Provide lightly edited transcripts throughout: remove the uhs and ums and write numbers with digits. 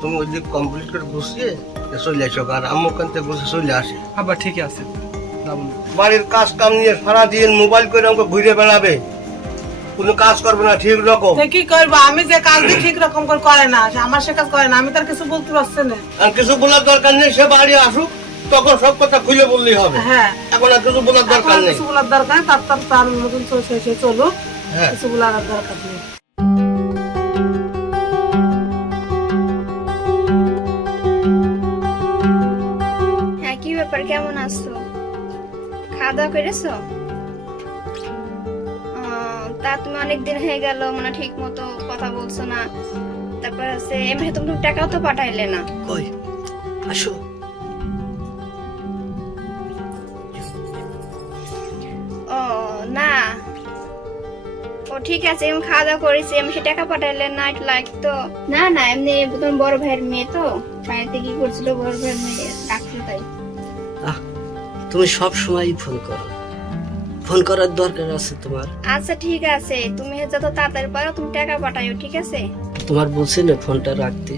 তুমি ওই দিক কমপ্লিট করে গুছিয়ে চলে আসো, আর আম্মু ওখান থেকে গুছিয়ে চলে আসে। আবার ঠিক আছে, যাবো না। বাড়ির কাজ কাম নিয়ে সারাদিন মোবাইল করে আমাকে ঘুরে বেড়াবে, কোনো কাজ করবে না ঠিক রকম। তো কি করবো, আমি যে কাজ ঠিক রকম করে করে না, আমার সে কাজ করে না, আমি তার কিছু বলতে পারছি না। আর কিছু বলার দরকার নেই, সে বাড়ি আসুক তখন সব কথা খুলে বললেই হবে। হ্যাঁ, এখন আর কিছু বলার এখন দরকার আর নেই। কিছু বলার দরকার নেই, তার মতন সে চলুক, হ্যাঁ, কিছু বলার আর দরকার নেই। হ্যাঁ, কি ব্যাপার, কেমন আছো? খাওয়া দাওয়া করেছো? তা তুমি অনেকদিন হয়ে গেল, মানে ঠিক মতো কথা বলছো না। তারপর হচ্ছে এমনি তুমি টাকাও তো পাঠাইলে না। কই আসো। ও না, ও ঠিক আছে, আমি খাওয়া দাওয়া করেছি, আমি সে টাকা পাঠাইলে না, একটু লাগতো। না না, এমনি তোমার বড় ভাইয়ের মেয়ে তো, বাড়িতে কি করছিল, বড় ভাইয়ের মেয়ে ডাকছিল তাই। তুমি সব সময় ফোন করো, ফোন করার দরকার আছে তোমার? আচ্ছা ঠিক আছে, তুমি যত তাড়াতাড়ি পারো তুমি টাকা পাঠাইও, ঠিক আছে? তোমার বলছি না ফোনটা রাখতে।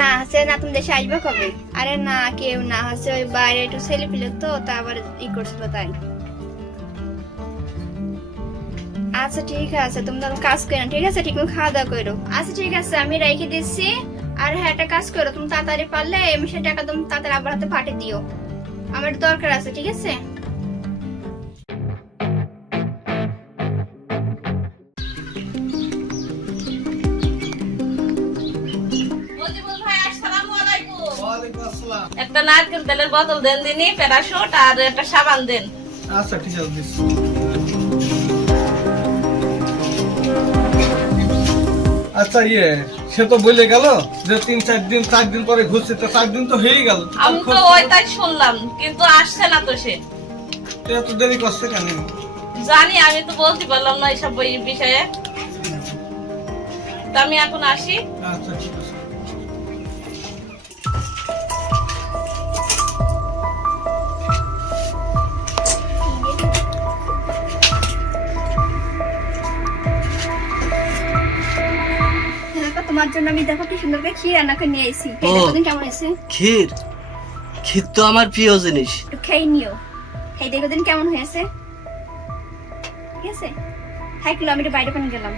না হচ্ছে না, তুমি দেশে আসবে কবে? আরে না, কেউ না, হচ্ছে ওই বাইরে একটু ছেলে পিলে তো, তা আবার ই করছিল তাই। আচ্ছা ঠিক আছে, তুমি তখন কাজ করো, ঠিক আছে? ঠিক মতো খাওয়া দাওয়া করো। আচ্ছা ঠিক আছে, আমি রেখে দিচ্ছি। আর হ্যাঁ, একটা কাজ করো, তুমি তাড়াতাড়ি পারলে এমনি সে টাকা তুমি তাড়াতাড়ি আবার হাতে পাঠিয়ে দিও, আমার একটু দরকার আছে, ঠিক আছে? একটা নারকেল তেলের বোতল দেন দিনি, প্যারাশুট আর একটা সাবান দেন। আচ্ছা ঠিক আছে, দিচ্ছি। আচ্ছা সে তো বলে গেল যে 3-4 দিন পরে ঘুরছে, তো 4 দিন তো হয়ে গেল। আমি তো ওইটাই শুনলাম, কিন্তু আসছে না তো সে। তো এত দেরি করছে কেন? জানি, আমি তো বলতে পারলাম না এইসব বিষয়ে। তো আমি এখন আসি। আচ্ছা ঠিক আছে। তোমার জন্য আমি দেখো কি সুন্দর করে ক্ষীর রান্না করে নিয়ে এসেছি, ও। কেমন হয়েছে? ক্ষীর? ক্ষীর তো আমার প্রিয় জিনিস। একটু খেয়ে নিও, খেয়ে দেখো দিন কেমন হয়েছে, ঠিক আছে? থাকলো, আমি একটু বাইরে পানি গেলাম।